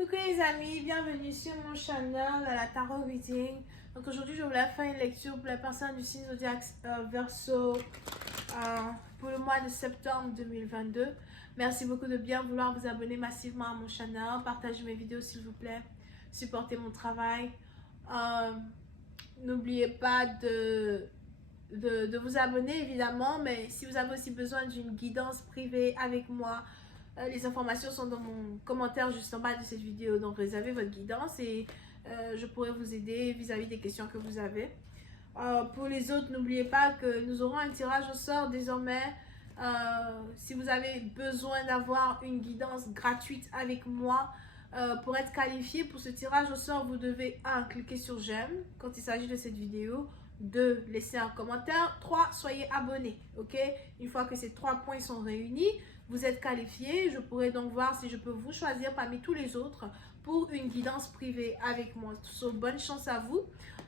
Coucou les amis, bienvenue sur mon channel à la Tarot Reading. Donc aujourd'hui je voulais faire une lecture pour la personne du signe zodiaque Verseau pour le mois de septembre 2022. Merci beaucoup de bien vouloir vous abonner massivement à mon channel, partagez mes vidéos s'il vous plaît, supportez mon travail. N'oubliez pas de vous abonner évidemment, mais si vous avez aussi besoin d'une guidance privée avec moi, les informations sont dans mon commentaire juste en bas de cette vidéo, donc réservez votre guidance et je pourrai vous aider vis-à-vis des questions que vous avez. Pour les autres, n'oubliez pas que nous aurons un tirage au sort désormais. Si vous avez besoin d'avoir une guidance gratuite avec moi, pour être qualifié pour ce tirage au sort, vous devez 1. Cliquer sur j'aime quand il s'agit de cette vidéo, 2. Laisser un commentaire, 3. Soyez abonné, ok? Une fois que ces 3 points sont réunis, vous êtes qualifié. Je pourrai donc voir si je peux vous choisir parmi tous les autres pour une guidance privée avec moi. So, bonne chance à vous.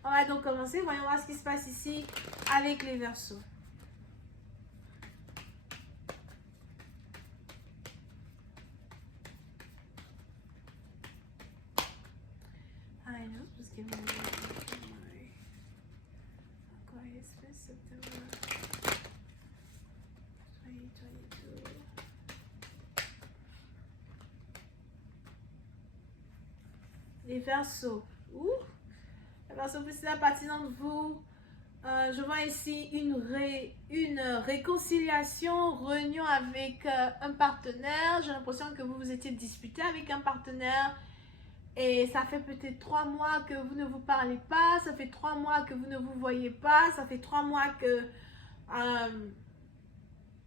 On va donc commencer. Voyons voir ce qui se passe ici avec les Verseaux. I know, just give me Aquarius for September 2022. Les Verseaux. Ouh! Les Verseaux, c'est la partie d'entre vous. Je vois ici une réconciliation, réunion avec un partenaire. J'ai l'impression que vous vous étiez disputé avec un partenaire. Et ça fait peut-être 3 mois que vous ne vous parlez pas, ça fait 3 mois que vous ne vous voyez pas, ça fait 3 mois que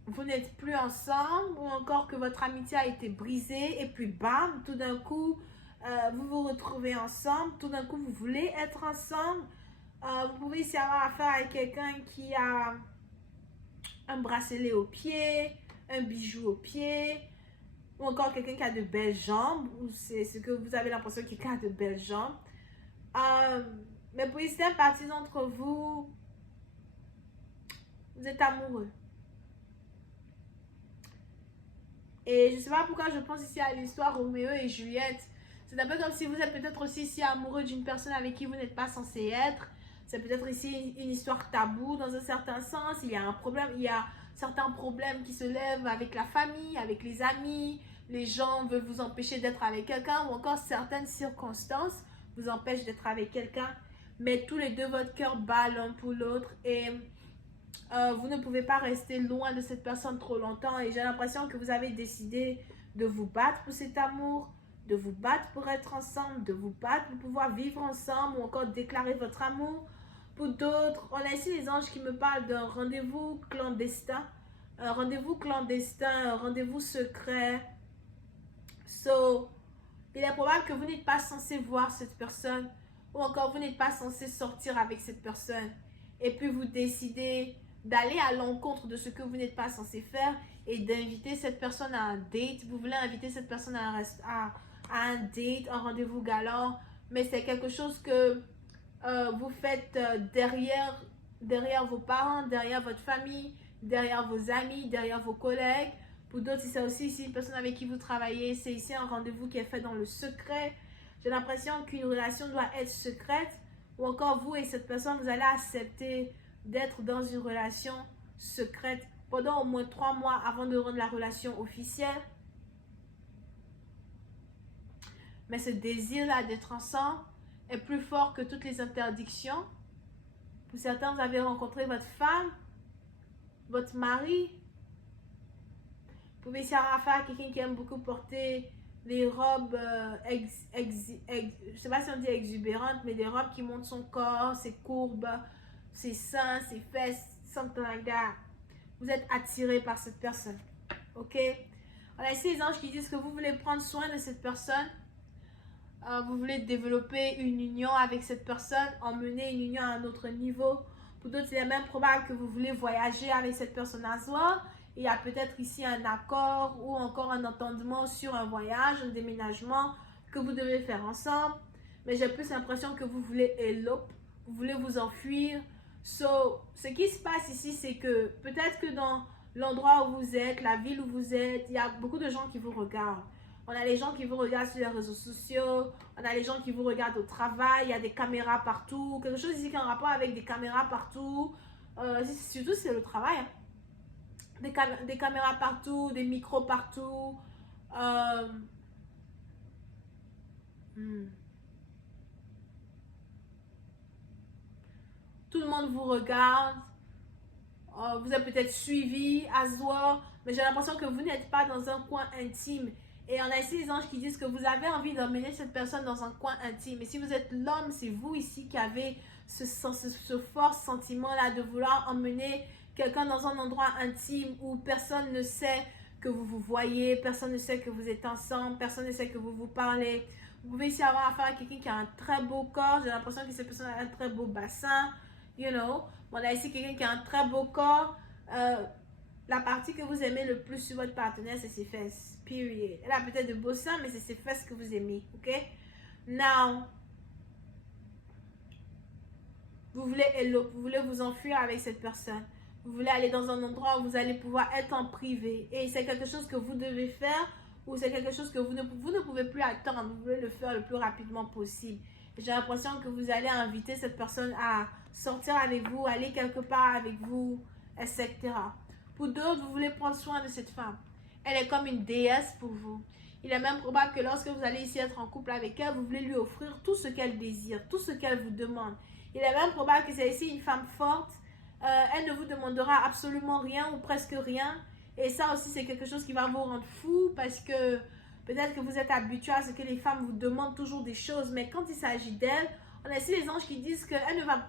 vous n'êtes plus ensemble, ou encore que votre amitié a été brisée, et puis bam, tout d'un coup, vous vous retrouvez ensemble, tout d'un coup, vous voulez être ensemble. Vous pouvez ici avoir affaire avec quelqu'un qui a un bracelet au pied, un bijou au pied, ou encore quelqu'un qui a de belles jambes, ou c'est ce que vous avez l'impression qu'il a de belles jambes. Mais pour certaines parties d'entre vous, vous êtes amoureux. Et je ne sais pas pourquoi je pense ici à l'histoire Roméo et Juliette. C'est un peu comme si vous êtes peut-être aussi ici amoureux d'une personne avec qui vous n'êtes pas censé être. C'est peut-être ici une histoire taboue dans un certain sens. Il y a un problème, il y a certains problèmes qui se lèvent avec la famille, avec les amis. Les gens veulent vous empêcher d'être avec quelqu'un, ou encore certaines circonstances vous empêchent d'être avec quelqu'un. Mais tous les deux, votre cœur bat l'un pour l'autre et vous ne pouvez pas rester loin de cette personne trop longtemps. Et j'ai l'impression que vous avez décidé de vous battre pour cet amour, de vous battre pour être ensemble, de vous battre pour pouvoir vivre ensemble, ou encore déclarer votre amour. Pour d'autres, on a ici les anges qui me parlent d'un rendez-vous clandestin. Un rendez-vous clandestin, un rendez-vous secret. So, il est probable que vous n'êtes pas censé voir cette personne, ou encore vous n'êtes pas censé sortir avec cette personne. Et puis vous décidez d'aller à l'encontre de ce que vous n'êtes pas censé faire et d'inviter cette personne à un date. Vous voulez inviter cette personne à un date, un rendez-vous galant, mais c'est quelque chose que vous faites derrière vos parents, derrière votre famille, derrière vos amis, derrière vos collègues. Pour d'autres, c'est aussi ici une personne avec qui vous travaillez. C'est ici un rendez-vous qui est fait dans le secret. J'ai l'impression qu'une relation doit être secrète, ou encore vous et cette personne, vous allez accepter d'être dans une relation secrète pendant au moins 3 mois avant de rendre la relation officielle. Mais ce désir-là d'être ensemble est plus fort que toutes les interdictions. Pour certains, vous avez rencontré votre femme, votre mari. Vous pouvez essayer à faire quelqu'un qui aime beaucoup porter des robes, je ne sais pas si on dit exubérantes, mais des robes qui montrent son corps, ses courbes, ses seins, ses fesses, something like that. Vous êtes attiré par cette personne, ok? On a ici les anges qui disent que vous voulez prendre soin de cette personne. Vous voulez développer une union avec cette personne, emmener une union à un autre niveau. Pour d'autres, il est même probable que vous voulez voyager avec cette personne à soi. Il y a peut-être ici un accord ou encore un entendement sur un voyage, un déménagement que vous devez faire ensemble. Mais j'ai plus l'impression que vous voulez éloper, vous voulez vous enfuir. So, ce qui se passe ici, c'est que peut-être que dans l'endroit où vous êtes, la ville où vous êtes, il y a beaucoup de gens qui vous regardent. On a les gens qui vous regardent sur les réseaux sociaux. On a les gens qui vous regardent au travail. Il y a des caméras partout. Quelque chose ici qui a un rapport avec des caméras partout. Surtout, c'est le travail. Hein. Des caméras partout, des micros partout. Tout le monde vous regarde. Vous êtes peut-être suivi, à soi, mais j'ai l'impression que vous n'êtes pas dans un coin intime. Et on a ici les anges qui disent que vous avez envie d'emmener cette personne dans un coin intime. Et si vous êtes l'homme, c'est vous ici qui avez ce fort sentiment-là de vouloir emmener quelqu'un dans un endroit intime où personne ne sait que vous vous voyez, personne ne sait que vous êtes ensemble, personne ne sait que vous vous parlez. Vous pouvez ici avoir affaire à quelqu'un qui a un très beau corps. J'ai l'impression que cette personne a un très beau bassin. You know, on a ici quelqu'un qui a un très beau corps. La partie que vous aimez le plus sur votre partenaire, c'est ses fesses. Period. Elle a peut-être de beaux seins, mais c'est ses fesses que vous aimez. Ok? Now, vous voulez vous enfuir avec cette personne. Vous voulez aller dans un endroit où vous allez pouvoir être en privé. Et c'est quelque chose que vous devez faire ou c'est quelque chose que vous ne pouvez plus attendre. Vous voulez le faire le plus rapidement possible. J'ai l'impression que vous allez inviter cette personne à sortir avec vous, aller quelque part avec vous, etc. Pour d'autres, vous voulez prendre soin de cette femme. Elle est comme une déesse pour vous. Il est même probable que lorsque vous allez ici être en couple avec elle, vous voulez lui offrir tout ce qu'elle désire, tout ce qu'elle vous demande. Il est même probable que c'est ici une femme forte. Elle ne vous demandera absolument rien ou presque rien. Et ça aussi, c'est quelque chose qui va vous rendre fou parce que peut-être que vous êtes habitué à ce que les femmes vous demandent toujours des choses. Mais quand il s'agit d'elle, on a ici les anges qui disent qu'elle ne va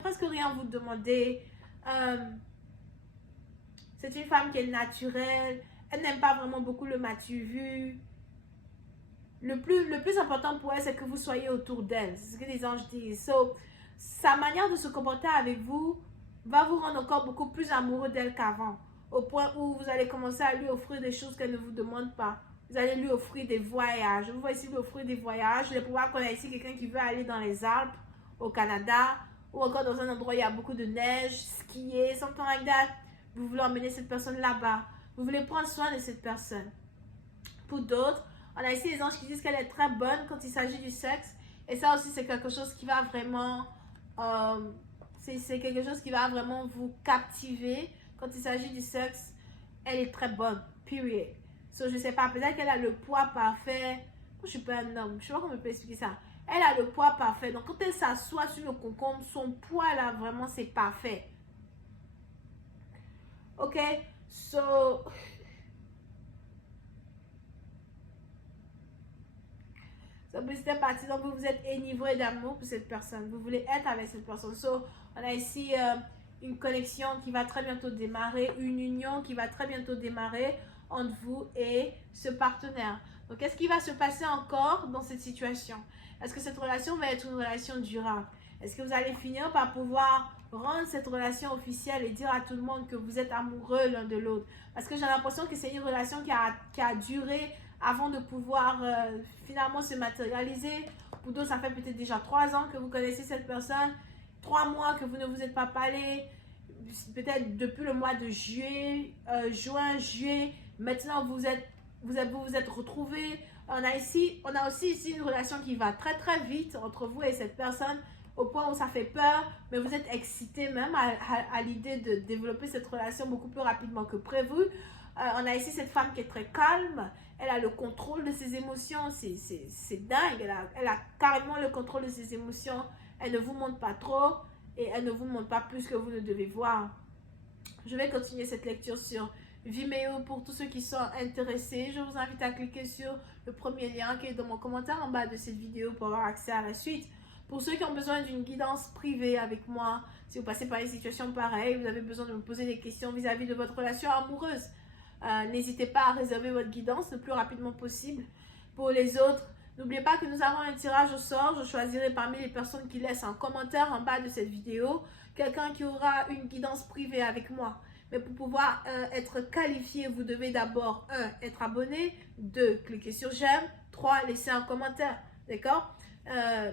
presque rien vous demander. C'est une femme qui est naturelle. Elle n'aime pas vraiment beaucoup le m'as-tu vu. Le plus important pour elle, c'est que vous soyez autour d'elle. C'est ce que les anges disent. So, sa manière de se comporter avec vous va vous rendre encore beaucoup plus amoureux d'elle qu'avant. Au point où vous allez commencer à lui offrir des choses qu'elle ne vous demande pas. Vous allez lui offrir des voyages. Je vous vois ici lui offrir des voyages. Je vais pouvoir qu'on a ici quelqu'un qui veut aller dans les Alpes, au Canada, ou encore dans un endroit où il y a beaucoup de neige, skier, something like that. Vous voulez emmener cette personne là-bas. Vous voulez prendre soin de cette personne. Pour d'autres, on a ici les anges qui disent qu'elle est très bonne quand il s'agit du sexe. Et ça aussi, c'est quelque chose qui va vraiment... c'est quelque chose qui va vraiment vous captiver. Quand il s'agit du sexe, elle est très bonne. Period. So, je ne sais pas, peut-être qu'elle a le poids parfait. Moi, je ne suis pas un homme. Je ne sais pas comment on peut expliquer ça. Elle a le poids parfait. Donc, quand elle s'assoit sur le concombre, son poids, là, vraiment, c'est parfait. Ok? So... C'était parti. Donc, vous êtes enivré d'amour pour cette personne. Vous voulez être avec cette personne. So, on a ici une connexion qui va très bientôt démarrer. Une union qui va très bientôt démarrer entre vous et ce partenaire. Donc, qu'est-ce qui va se passer encore dans cette situation? Est-ce que cette relation va être une relation durable? Est-ce que vous allez finir par pouvoir rendre cette relation officielle et dire à tout le monde que vous êtes amoureux l'un de l'autre? Parce que j'ai l'impression que c'est une relation qui a duré avant de pouvoir finalement se matérialiser. Pour d'autres, ça fait peut-être déjà 3 ans que vous connaissez cette personne, 3 mois que vous ne vous êtes pas parlé, peut-être depuis le mois de juin, juillet, maintenant vous vous êtes retrouvés. On a aussi ici une relation qui va très très vite entre vous et cette personne, au point où ça fait peur, mais vous êtes excité même à l'idée de développer cette relation beaucoup plus rapidement que prévu. On a ici cette femme qui est très calme, elle a le contrôle de ses émotions, c'est dingue, elle a carrément le contrôle de ses émotions, elle ne vous montre pas trop et elle ne vous montre pas plus que vous ne devez voir. Je vais continuer cette lecture sur Vimeo pour tous ceux qui sont intéressés. Je vous invite à cliquer sur le premier lien qui est dans mon commentaire en bas de cette vidéo pour avoir accès à la suite. Pour ceux qui ont besoin d'une guidance privée avec moi, si vous passez par une situation pareille, vous avez besoin de me poser des questions vis-à-vis de votre relation amoureuse, n'hésitez pas à réserver votre guidance le plus rapidement possible. Pour les autres, n'oubliez pas que nous avons un tirage au sort. Je choisirai parmi les personnes qui laissent un commentaire en bas de cette vidéo quelqu'un qui aura une guidance privée avec moi. Mais pour pouvoir être qualifié, vous devez d'abord 1. Être abonné, 2. Cliquer sur j'aime, 3. Laisser un commentaire. D'accord?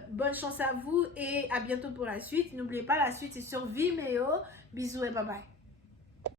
Bonne chance à vous et à bientôt pour la suite. N'oubliez pas, la suite est sur Vimeo. Bisous et bye bye.